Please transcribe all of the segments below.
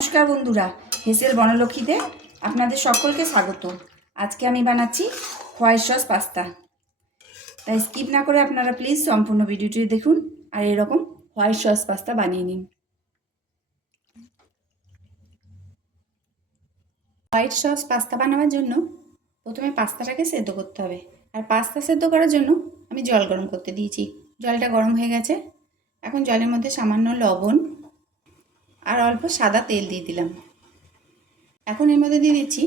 নমস্কার বন্ধুরা, হেসেল বনলক্ষ্মীতে আপনাদের সকলকে স্বাগত। আজকে আমি বানাচ্ছি হোয়াইট সস পাস্তা। তাই স্কিপ না করে আপনারা প্লিজ সম্পূর্ণ ভিডিওটি দেখুন আর এরকম হোয়াইট সস পাস্তা বানিয়ে নিন। হোয়াইট সস পাস্তা বানানোর জন্য প্রথমে পাস্তাটাকে সেদ্ধ করতে হবে। আর পাস্তা সেদ্ধ করার জন্য আমি জল গরম করতে দিয়েছি। জলটা গরম হয়ে গেছে। এখন জলের মধ্যে সামান্য লবণ আর অল্প সাদা তেল দিয়ে দিলাম। এখন এর মধ্যে দিয়ে দিচ্ছি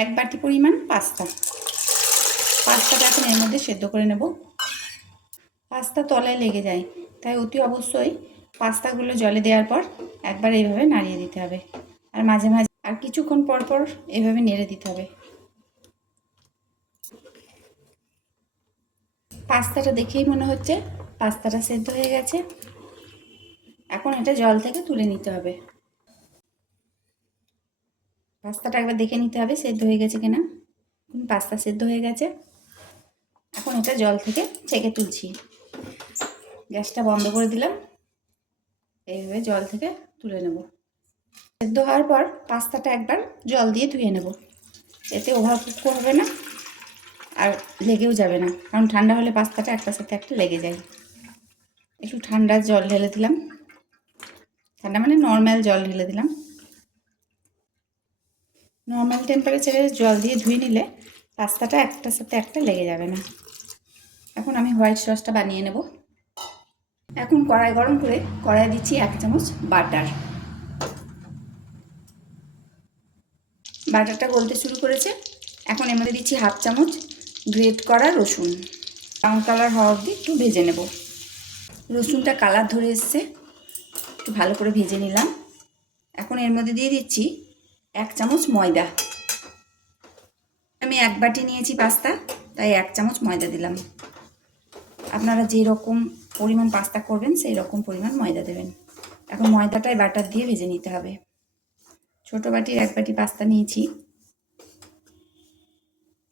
1 বাটি পরিমাণ পাস্তাটা এখন এর মধ্যে সেদ্ধ করে নেব। পাস্তা তলায় লেগে যায়, তাই অতি অবশ্যই পাস্তাগুলো জলে দেওয়ার পর একবার এইভাবে নাড়িয়ে দিতে হবে আর মাঝে মাঝে আর কিছুক্ষণ পর পর এইভাবে নেড়ে দিতে হবে। পাস্তাটা দেখেই মনে হচ্ছে পাস্তাটা সেদ্ধ হয়ে গেছে। এখন এটা জল থেকে তুলে নিতে হবে। পাস্তাটা একবার দেখে নিতে হবে সেদ্ধ হয়ে গেছে কিনা। পাস্তা সেদ্ধ হয়ে গেছে। এখন এটা জল থেকে ছেঁকে তুলছি। গ্যাসটা বন্ধ করে দিলাম। এইভাবে জল থেকে তুলে নেব। সেদ্ধ হওয়ার পর পাস্তাটা একবার জল দিয়ে ধুয়ে নেব। এতে ওভারকুক হবে না আর লেগেও যাবে না, কারণ ঠান্ডা হলে পাস্তাটা একটার সাথে একটা লেগে যায়। একটু ঠান্ডা জল ঢেলে দিলাম। ঠান্ডা মানে নর্মাল জল ঢেলে দিলাম। নর্মাল টেম্পারেচারে জল দিয়ে ধুয়ে নিলে পাস্তাটা একটার সাথে একটা লেগে যাবে না। এখন আমি হোয়াইট সসটা বানিয়ে নেব। এখন কড়াই গরম করে কড়াই দিচ্ছি 1 চামচ বাটার। বাটারটা গলতে শুরু করেছে। এখন এর মধ্যে দিচ্ছি 1/2 চামচ গ্রেট করা রসুন। ব্রাউন কালার হওয়া অবধি একটু ভেজে নেব। রসুনটা কালার ধরে এসছে, একটু ভালো করে ভেজে নিলাম। এখন এর মধ্যে দিয়ে দিচ্ছি 1 চামচ ময়দা। আমি 1 বাটি নিয়েছি পাস্তা, তাই 1 চামচ ময়দা দিলাম। আপনারা যে রকম পরিমাণ পাস্তা করবেন সেই রকম পরিমাণ ময়দা দেবেন। এখন ময়দাটায় বাটার দিয়ে ভেজে নিতে হবে। ছোটো বাটির 1 বাটি পাস্তা নিয়েছি,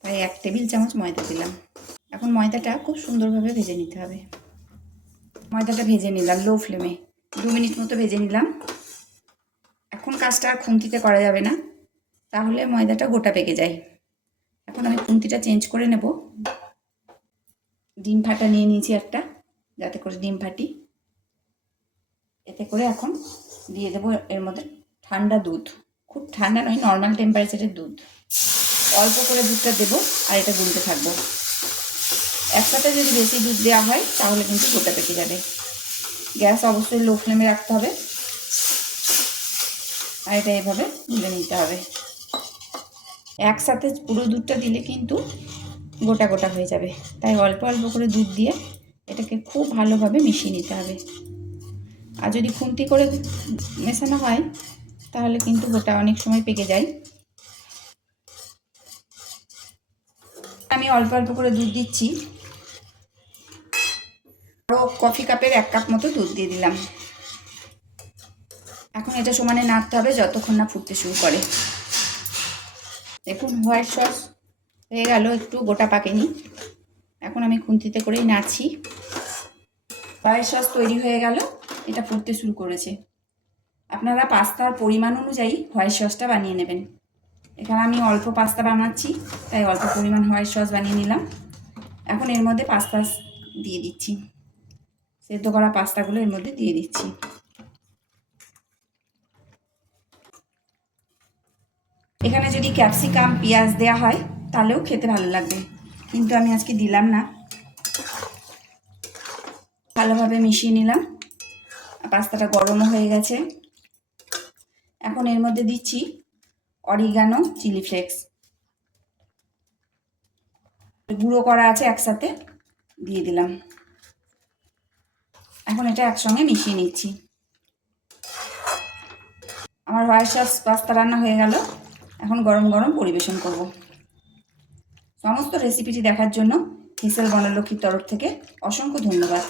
তাই 1 টেবিল চামচ ময়দা দিলাম। এখন ময়দাটা খুব সুন্দরভাবে ভেজে নিতে হবে। ময়দাটা ভেজে নিলাম লো ফ্লেমে, 2 মিনিট মতো ভেজে নিলাম। এখন কাজটা আর খুন্তিতে করা যাবে না, তাহলে ময়দাটা গোটা পেকে যায়। এখন আমি খুন্তিটা চেঞ্জ করে নেব। ডিম ফাটা নিয়ে নিয়েছি একটা, যাতে করে ডিম ফাটি। এতে করে এখন দিয়ে দেবো এর মধ্যে ঠান্ডা দুধ। খুব ঠান্ডা নয়, নর্মাল টেম্পারেচারের দুধ। অল্প করে দুধটা দেবো আর এটা গুলতে থাকবো। একসাথে যদি বেশি দুধ দেওয়া হয় তাহলে কিন্তু গোটা পেকে যাবে। গ্যাস অবশ্যই লো ফ্লেমে রাখতে হবে আর এটা এভাবে গুলে নিতে হবে। একসাথে পুরো দুধটা দিলে কিন্তু গোটা গোটা হয়ে যাবে, তাই অল্প অল্প করে দুধ দিয়ে এটাকে খুব ভালোভাবে মিশিয়ে নিতে হবে। আর যদি খুন্তি করে মেশানো হয় তাহলে কিন্তু গোটা অনেক সময় পেকে যায়। আমি অল্প অল্প করে দুধ দিচ্ছি। আরও কফি কাপের 1 কাপ মতো দুধ দিয়ে দিলাম। এখন এটা সমানে নাড়তে হবে যতক্ষণ না ফুটতে শুরু করে। দেখুন হোয়াইট সস হয়ে গেল, একটু গোটা পাকেনি। এখন আমি খুন্তিতে করেই নাড়ছি। হোয়াইট সস তৈরি হয়ে গেল, এটা ফুটতে শুরু করেছে। আপনারা পাস্তার পরিমাণ অনুযায়ী হোয়াইট সসটা বানিয়ে নেবেন। এখানে আমি অল্প পাস্তা বানাচ্ছি, তাই অল্প পরিমাণ হোয়াইট সস বানিয়ে নিলাম। এখন এর মধ্যে পাস্তা দিয়ে দিচ্ছি। সেদ্ধ করা পাস্তাগুলো এর মধ্যে দিয়ে দিচ্ছি। এখানে যদি ক্যাপসিকাম পেঁয়াজ দেওয়া হয় তাহলেও খেতে ভালো লাগবে, কিন্তু আমি আজকে দিলাম না। ভালোভাবে মিশিয়ে নিলাম। পাস্তাটা গরমও হয়ে গেছে। এখন এর মধ্যে দিচ্ছি অরিগানো চিলি ফ্লেক্স, গুঁড়ো করা আছে, একসাথে দিয়ে দিলাম। এখন এটা একসঙ্গে মিশিয়ে নিচ্ছি। আমার হোয়াইট সস পাস্তা রান্না হয়ে গেল। এখন গরম গরম পরিবেশন করব। সমস্ত রেসিপিটি দেখার জন্য হেসেল বনলক্ষ্মীর তরফ থেকে অসংখ্য ধন্যবাদ।